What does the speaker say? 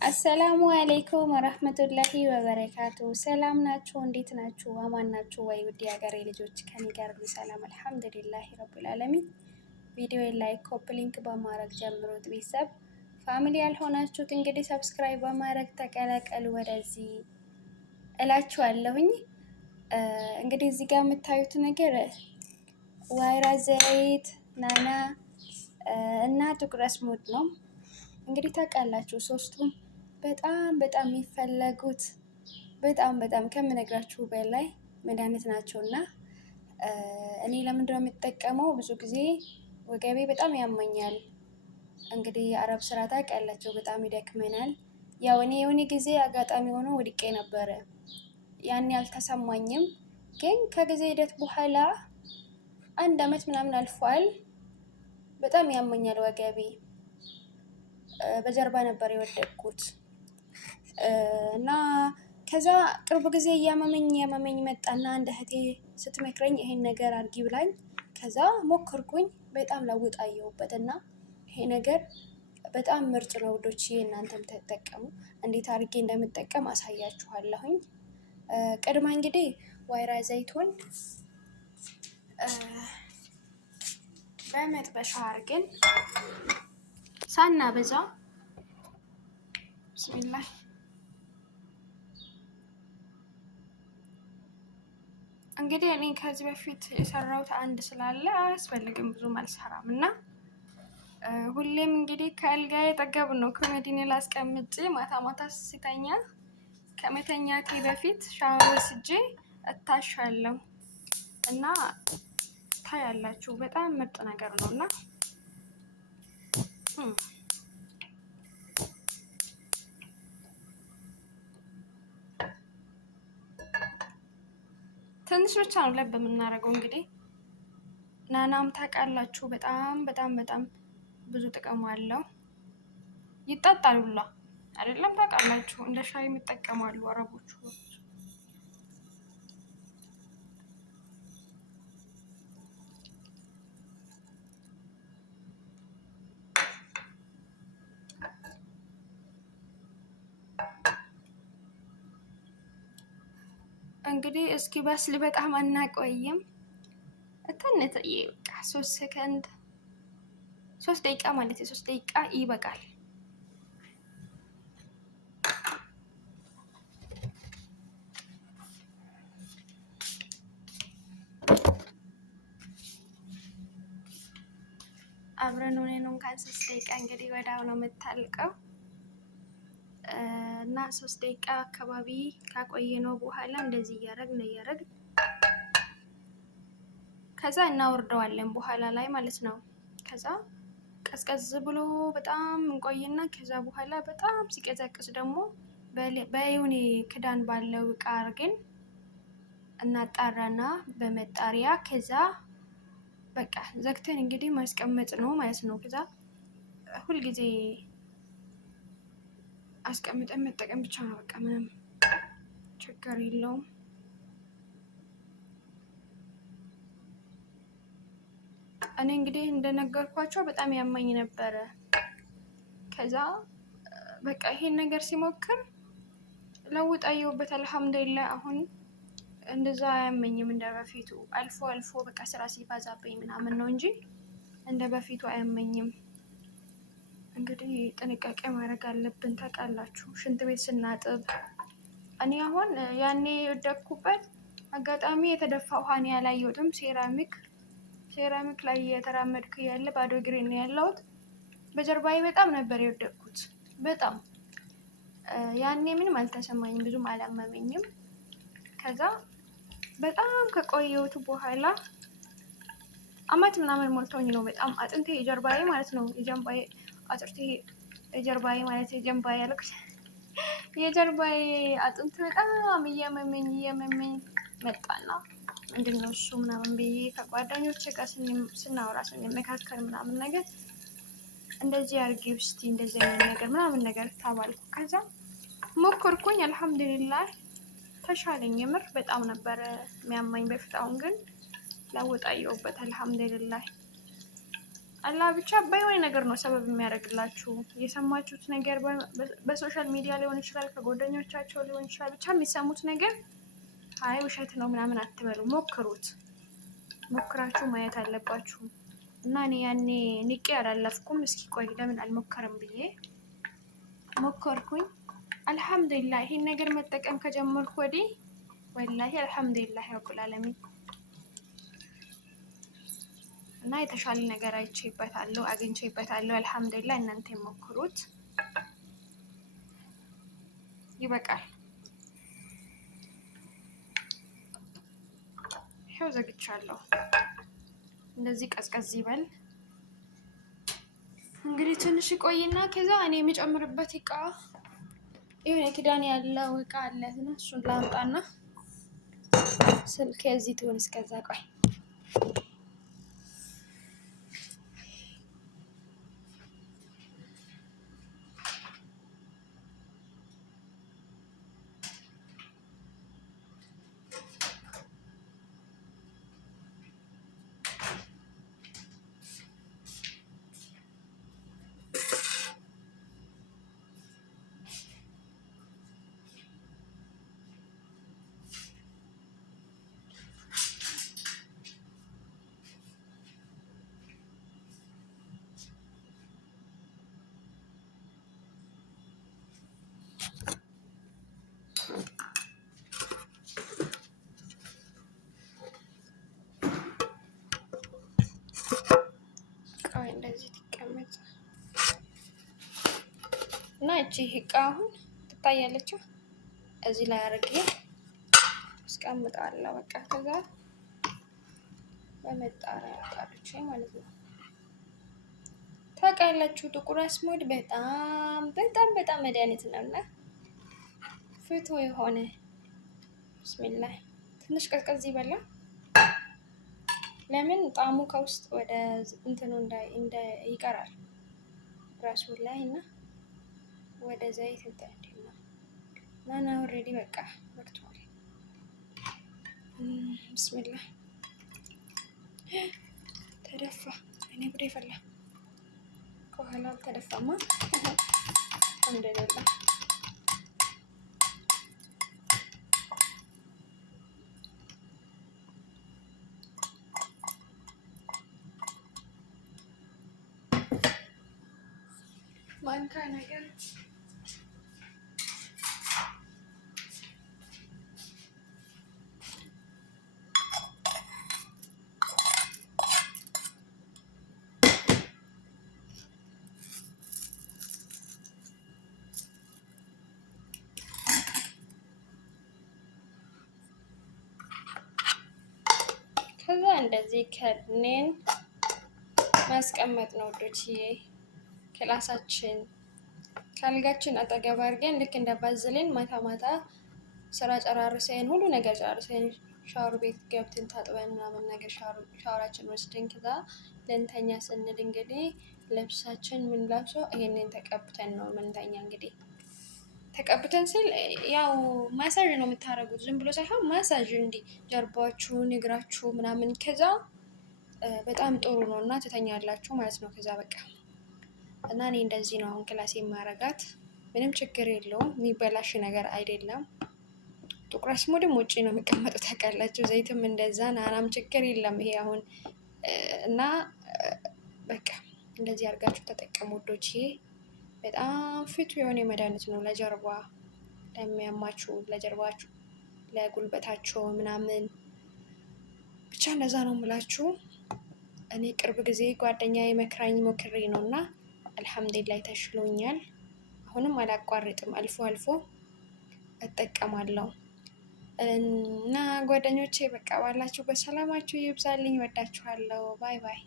አሰላሙ አለይኩም ወረህመቱላሂ ወበረካቱ። ሰላም ናችሁ? እንዴት ናችሁ? አማን ናችሁ ወይ? ውድ የሀገሬ ልጆች ከኔ ጋር ሁሉ ሰላም አልሐምዱሊላሂ ረብል ዓለሚን። ቪዲዮ ላይክ፣ ኮፒ ሊንክ በማድረግ ጀምሩት። ቤተሰብ ፋሚሊ ያልሆናችሁት እንግዲህ ሰብስክራይብ በማድረግ ተቀላቀሉ ወደዚህ እላችኋለሁኝ። እንግዲህ እዚህ ጋር የምታዩት ነገር ወይራ ዘይት፣ ናና እና ጥቁር አዝሙድ ነው። እንግዲህ ታውቃላችሁ ሶስቱም በጣም የሚፈለጉት በጣም ከምነግራችሁ በላይ መድኃኒት ናቸው እና እኔ ለምንድነው የምጠቀመው? ብዙ ጊዜ ወገቤ በጣም ያመኛል። እንግዲህ የአረብ ስራ ታውቃላችሁ፣ በጣም ይደክመናል። ያው እኔ የሆነ ጊዜ አጋጣሚ ሆኖ ወድቄ ነበረ። ያን አልተሰማኝም፣ ግን ከጊዜ ሂደት በኋላ 1 አመት ምናምን አልፏል። በጣም ያመኛል ወገቤ። በጀርባ ነበር የወደቅኩት እና ከዛ ቅርብ ጊዜ እያመመኝ መጣና እንደ እህቴ ስትመክረኝ ይሄን ነገር አድርጊ ብላኝ፣ ከዛ ሞከርኩኝ። በጣም ለውጥ አየሁበት እና ይሄ ነገር በጣም ምርጥ ነው ውዶች፣ እናንተም ተጠቀሙ። እንዴት አድርጌ እንደምጠቀም አሳያችኋለሁኝ። ቅድማ እንግዲህ ወይራ ዘይቱን በመጥበሻ አድርገን ሳናበዛ ብስሚላህ እንግዲህ እኔ ከዚህ በፊት የሰራሁት አንድ ስላለ አያስፈልግም ብዙም አልሰራም እና ሁሌም እንግዲህ ከአልጋዬ ጠገብ ነው ኮሜዲኔ ላስቀምጬ ማታ ሲተኛ ከመተኛቴ በፊት ሻወር ወስጄ እታሻለሁ እና ታያላችሁ። በጣም ምርጥ ነገር ነው እና ትንሽ ብቻ ነው ለብ የምናደርገው። እንግዲህ ናናም ታውቃላችሁ በጣም ብዙ ጥቅም አለው። ይጠጣል ሁላ አይደለም? ታውቃላችሁ እንደ ሻይ የሚጠቀማሉ አረቦቹ። እንግዲህ እስኪ በስል በጣም አናቆይም። እተነተየ በቃ 3 ሰከንድ 3 ደቂቃ ማለት 3 ደቂቃ ይበቃል። አብረን ሆነን እንኳን 3 ደቂቃ እንግዲህ ወዲያው ነው የምታልቀው እና 3 ደቂቃ አካባቢ ካቆየነው በኋላ እንደዚህ እያረግን ከዛ እናወርደዋለን በኋላ ላይ ማለት ነው። ከዛ ቀዝቀዝ ብሎ በጣም እንቆይና ከዛ በኋላ በጣም ሲቀዘቅዝ ደግሞ በዩኒ ክዳን ባለው እቃ አድርገን እናጣራና በመጣሪያ ከዛ በቃ ዘግተን እንግዲህ ማስቀመጥ ነው ማለት ነው። ከዛ ሁልጊዜ አስቀምጠን መጠቀም ብቻ ነው በቃ፣ ምንም ችግር የለውም። እኔ እንግዲህ እንደነገርኳቸው በጣም ያመኝ ነበረ። ከዛ በቃ ይሄን ነገር ሲሞክር ለውጥ አየሁበት አልሐምዱሊላህ። አሁን እንደዛ አያመኝም እንደ በፊቱ። አልፎ በቃ ስራ ሲባዛብኝ ምናምን ነው እንጂ እንደ በፊቱ አያመኝም። እንግዲህ ጥንቃቄ ማድረግ አለብን ታውቃላችሁ፣ ሽንት ቤት ስናጥብ። እኔ አሁን ያኔ የወደቅኩበት አጋጣሚ የተደፋ ውሃን ያላየሁትም ሴራሚክ ላይ የተራመድኩ ያለ ባዶ እግሬ ነው ያለሁት። በጀርባዬ በጣም ነበር የወደቅኩት። በጣም ያኔ ምንም አልተሰማኝም፣ ብዙም አላመመኝም። ከዛ በጣም ከቆየሁት በኋላ አመት ምናምን ሞልቶኝ ነው በጣም አጥንቴ የጀርባዬ ማለት ነው የጀርባዬ ያልኩት የጀርባዬ አጥንት በጣም እየመመኝ መጣና ምንድነው እሱ ምናምን ብዬ ከጓደኞቼ ጋር ስናወራ ስንመካከል ምናምን ነገር እንደዚህ አድርጌ ውስቲ እንደዚህ አይነት ነገር ምናምን ነገር ታባልኩ። ከዛ ሞከርኩኝ፣ አልሐምዱሊላህ ተሻለኝ። የምር በጣም ነበረ የሚያማኝ በፊት። አሁን ግን ለውጥ አየሁበት አልሐምዱሊላህ። አላህ ብቻ በየሆነ ነገር ነው ሰበብ የሚያደርግላችሁ። የሰማችሁት ነገር በሶሻል ሚዲያ ሊሆን ይችላል፣ ከጓደኞቻቸው ሊሆን ይችላል። ብቻ የሚሰሙት ነገር አይ ውሸት ነው ምናምን አትበሉ። ሞክሩት፣ ሞክራችሁ ማየት አለባችሁ። እና እኔ ያኔ ንቄ አላለፍኩም። እስኪ ቆይ ለምን አልሞከርም ብዬ ሞከርኩኝ። አልሐምዱሊላህ ይሄን ነገር መጠቀም ከጀመርኩ ወዲህ ወላሂ አልሐምዱሊላህ ረብል ዓለሚን እና የተሻለ ነገር አይቼበታለሁ፣ አግኝቼበታለሁ። አልሐምዱሊላህ እናንተ ሞክሩት፣ ይበቃል። ይኸው ዘግቻለሁ። እንደዚህ ቀዝቀዝ ይበል እንግዲህ ትንሽ ቆይና ከዛ እኔ የምጨምርበት እቃ የሆነ ክዳን ያለው እቃ አለ እና እሱን ላምጣና ስልክ እዚህ ትሆን እስከዛ ቆይ እንደዚህ ትቀመጥ እና እቺ እቃ አሁን ትታያለች። እዚህ ላይ አድርጌ አስቀምጣለሁ። በቃ ከዛ በመጣሪያ ቃልቼ ማለት ነው። ታውቃላችሁ ጥቁር አስሙድ በጣም መድኃኒት ነውና ፍቱ የሆነ ብስሚላህ ትንሽ ቀዝቀዝ ይበላ። ለምን ጣዕሙ ከውስጥ ወደ እንትኑ እንደ ይቀራል ራሱ ላይ እና ወደ ዘይት እንትን ነው እና ኦልሬዲ በቃ ወቅቷል። ብስሚላህ ተደፋ። እኔ ጉዴ ፈላ። ከኋላ አልተደፋማ። እንደሌላ ማንካ ነገር ከዛ እንደዚህ ከድኔን ማስቀመጥ ነው ወዶችዬ። ክላሳችን ካልጋችን አጠገብ አድርገን ልክ እንደ ባዝልን ማታ ስራ ጨራርሰን ሁሉ ነገር ጨራርሰን ሻወር ቤት ገብተን ታጥበን ምናምን ነገር ሻወራችን ወስደን ከዛ ልንተኛ ስንል እንግዲህ ልብሳችን ምን ለብሶ ይሄንን ተቀብተን ነው ምንተኛ። እንግዲህ ተቀብተን ስል ያው ማሳጅ ነው የምታደርጉት፣ ዝም ብሎ ሳይሆን ማሳጅ እንዲህ ጀርባችሁን እግራችሁ ምናምን ከዛ በጣም ጥሩ ነው እና ትተኛላችሁ ማለት ነው። ከዛ በቃ እና እኔ እንደዚህ ነው አሁን ክላስ የማረጋት። ምንም ችግር የለውም፣ የሚበላሽ ነገር አይደለም። ጥቁር አስሙድም ውጪ ነው የሚቀመጡት ታውቃላችሁ። ዘይትም እንደዛ ናናም ችግር የለም። ይሄ አሁን እና በቃ እንደዚህ አድርጋችሁ ተጠቀሙ ውዶች። በጣም ፍቱ የሆነ መድኃኒት ነው ለጀርባ ለሚያማችሁ፣ ለጀርባችሁ፣ ለጉልበታችሁ ምናምን ብቻ እንደዛ ነው የምላችሁ። እኔ ቅርብ ጊዜ ጓደኛዬ መክራኝ ሞክሬ ነው እና አልሐምዱሊላህ ተሽሎኛል። አሁንም አላቋርጥም፣ አልፎ አልፎ እጠቀማለሁ። እና ጓደኞቼ በቃ ባላችሁ በሰላማችሁ ይብዛልኝ። ወዳችኋለሁ። ባይ ባይ።